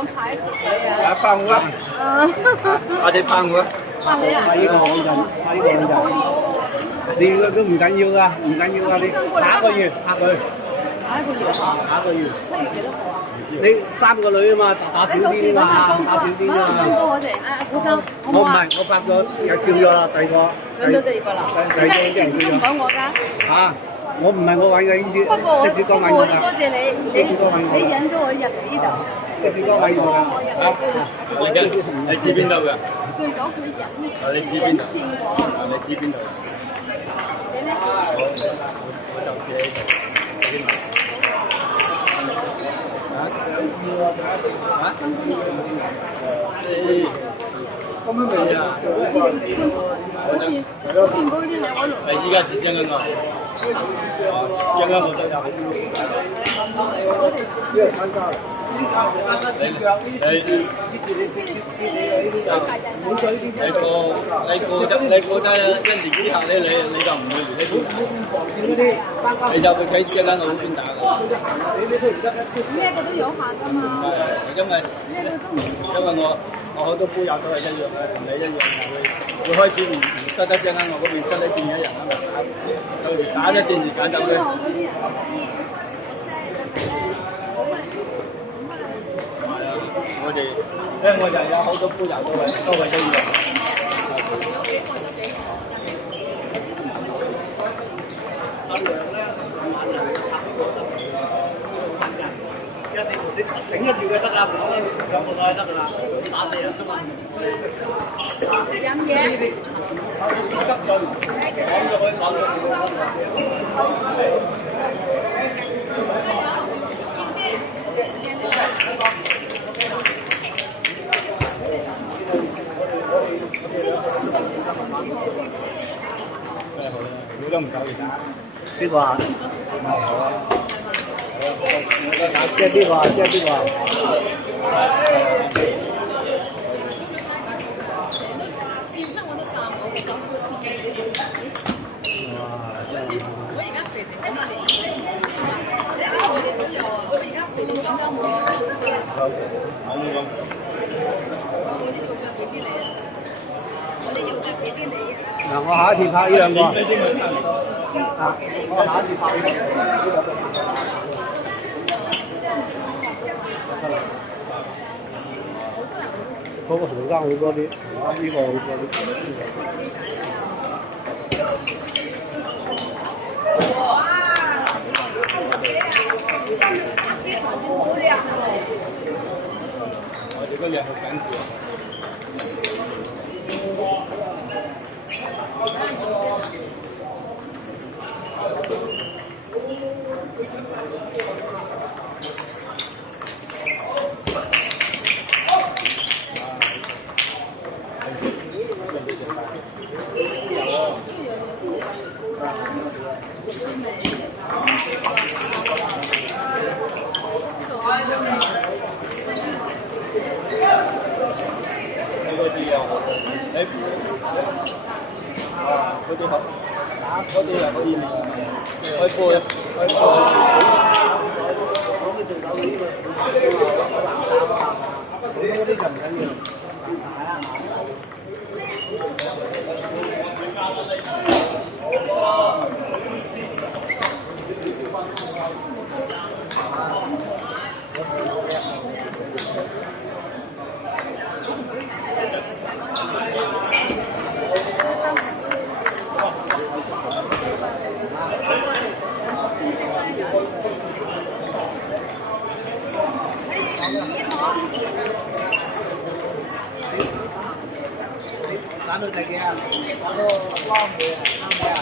張牌子。啊，拍我啊！我哋拍我啊！拍你啊？拍呢個穩陣，拍呢個穩陣。你都唔緊要啊，唔緊要啊，你下一個月拍佢。下一個月嚇？下一個月。7月幾多號啊？你3個女啊嘛，打少啲嘛，打少啲啊。咁多我哋古生，我唔係，我拍咗又叫咗啦，第二個。揾到第二個啦？點解你次次都唔講我㗎？嚇！我唔係我揾嘅意思，即係我多謝你，你引咗我入嚟呢度。即係講揾我㗎。你知邊度㗎？最早佢引你知邊度？引薦我。你知邊度？你咧？我就知呢度。咁樣未啊？依家是江剛啊，江剛我真係好。你過得1年之後咧，你就唔會聯繫佢，你就會喺江剛嗰邊打㗎。咩個都有限㗎嘛。因為我好多夫友都係一樣嘅，同你一樣會開始唔識得江剛我嗰邊識得變咗人啊嘛，到時打一段時間就會。我哋，因為我就有好多夫友都係一樣。你頂得住就得啦，唔好兩個就得㗎啦，打你啊！飲嘢。急進，講咗可以講如果都唔夠你打，邊個啊？好啊！即係邊個啊？即係邊個啊？嗱，我下一次拍呢兩個。啊，我下一次拍呢兩個。嗰個紅間好多啲，呢個好多啲。我哋嗰兩個緊住。嗰啲好，嗰啲又可以開波嘅，開波。嗰啲就唔緊要。打到第幾啊？打到啱嘅，啱嘅啊！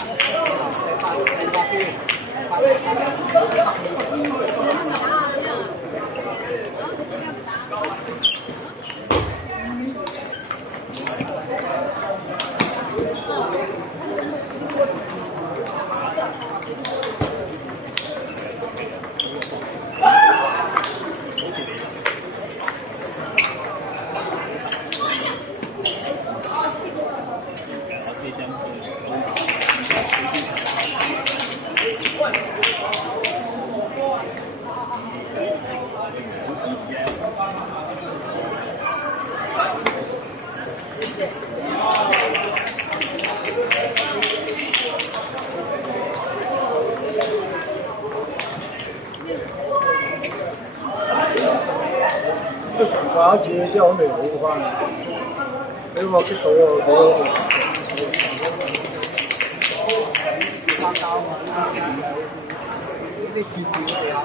都長假一次先可未好翻。你話激到我翻膠啊！啲鐵片地下啊！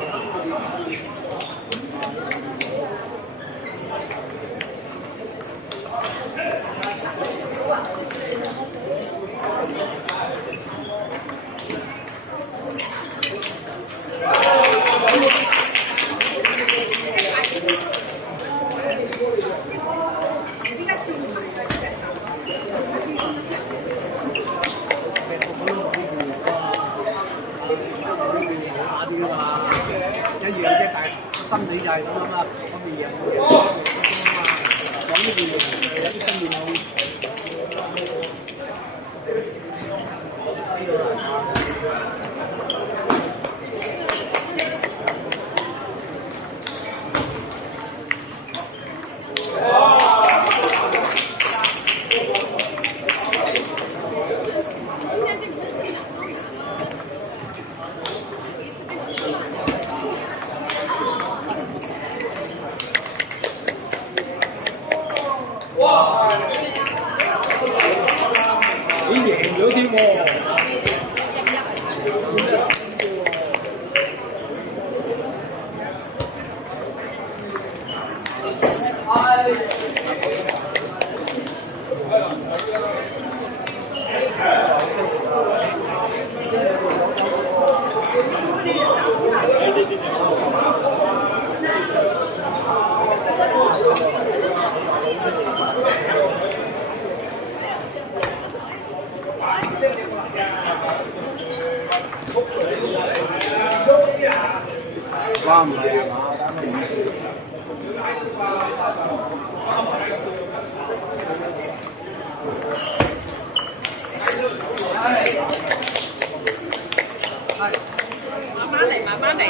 一樣啫，但係心理就係咁啊嘛，嗰邊人講呢邊有啲新面孔。你贏咗添喎！哇唔係啊嘛，慢慢嚟，慢慢嚟。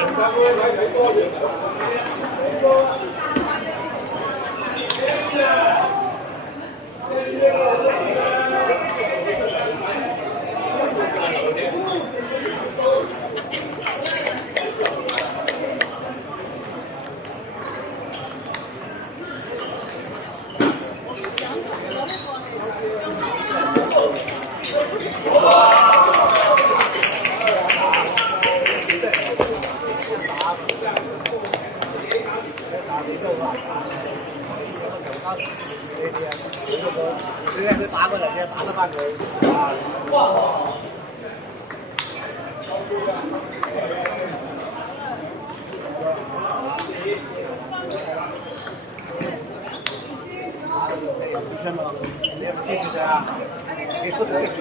佢打過嚟嘅，打得翻佢。你不得自己，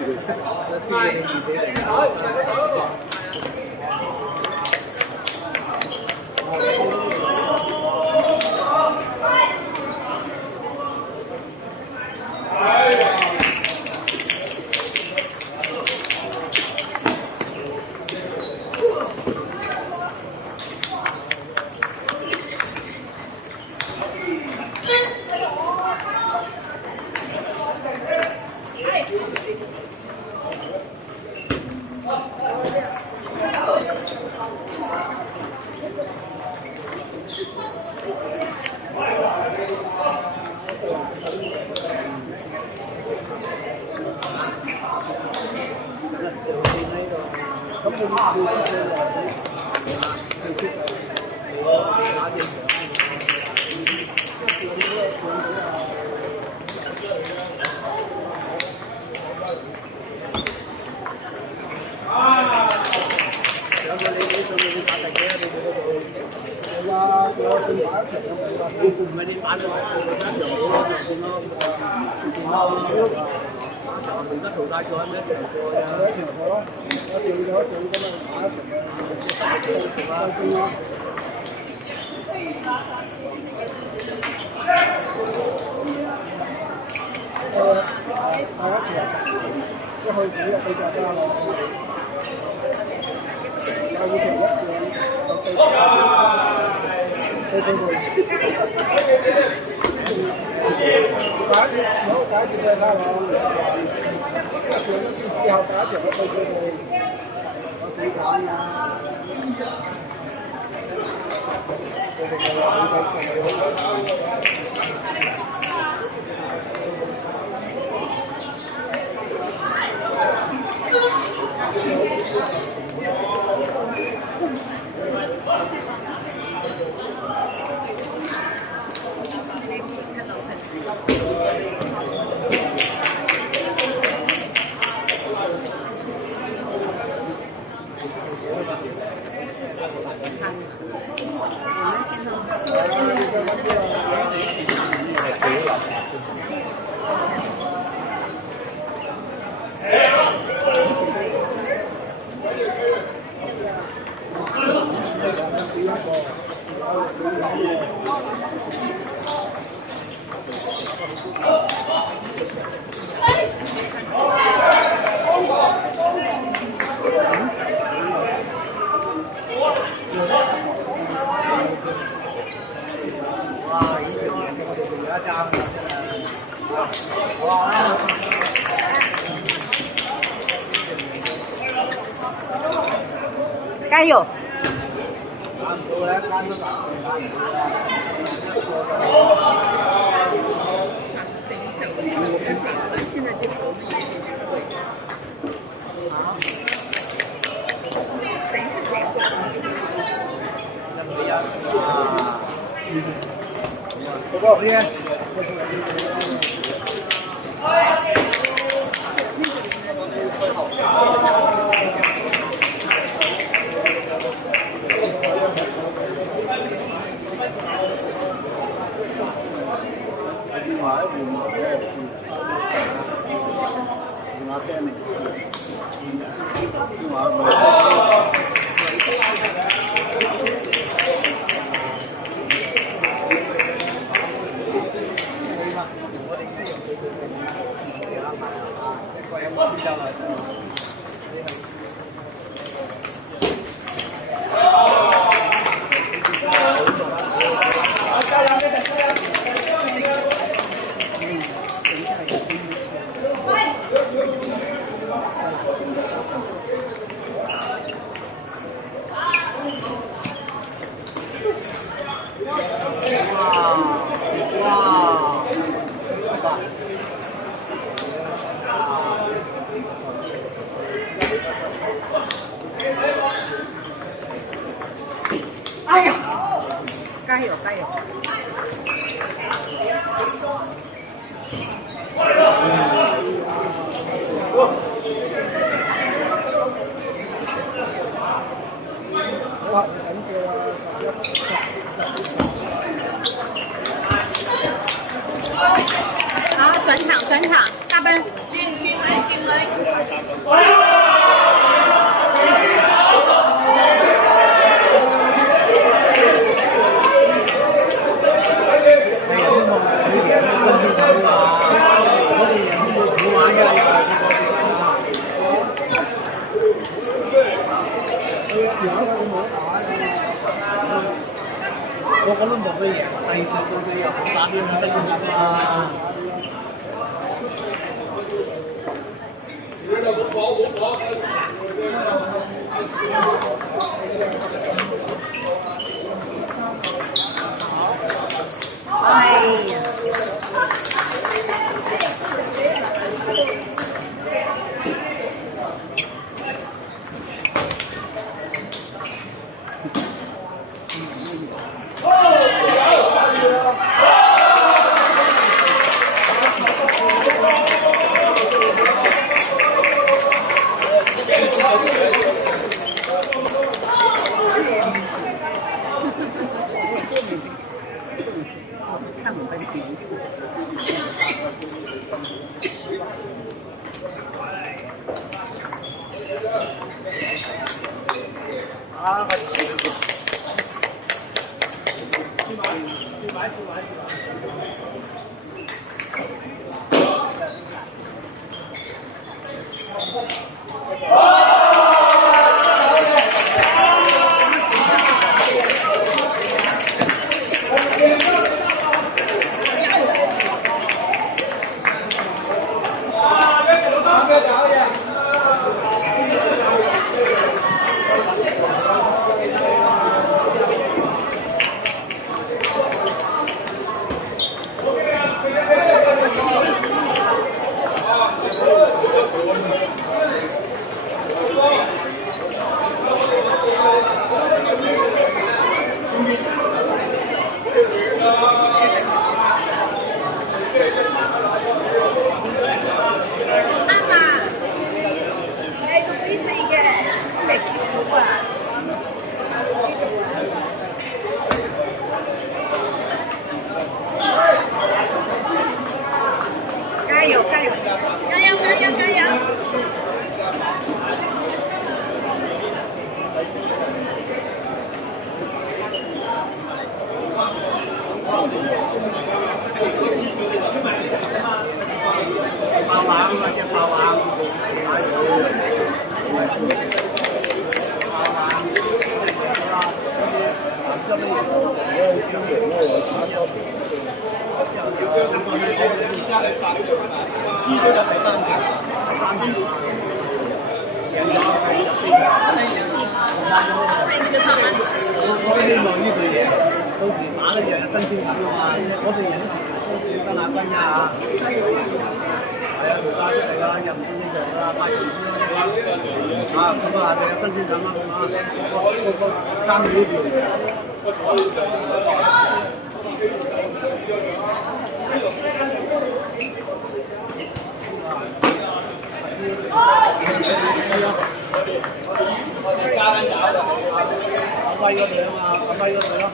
唔係你打咗一場好咯，就變咗淘汰賽咩成個呀？一場過咯，我掉咗獎金啊，打一場啊，一開始就比較差咯，我以前一試就對打一次再差咯，一上一次之後打一場我對佢哋，我死揀㗎。加油！等一下，我们转了，现在就是我们有点吃亏。好，等一下这个。多少天？哎呀，加油加油！好，转场，大奔，进来。我覺得冇乜嘢，第二個都有打啲乜得嘅啊！哎呀！看我的题。啊，加油加油！加油加油加油！爆冷啊！只爆冷，被那个他妈气死了。我希望呢隊嘢到時打呢樣新鮮感啊！嗰隊人都跟亞軍呀嚇，係啊，淘汰出嚟㗎啦，又唔見呢場㗎啦，8強先開始啊！咁啊，你有新鮮感啦，咁啊，個參與呢條。阿輝嗰隊啊嘛，阿輝嗰隊咯。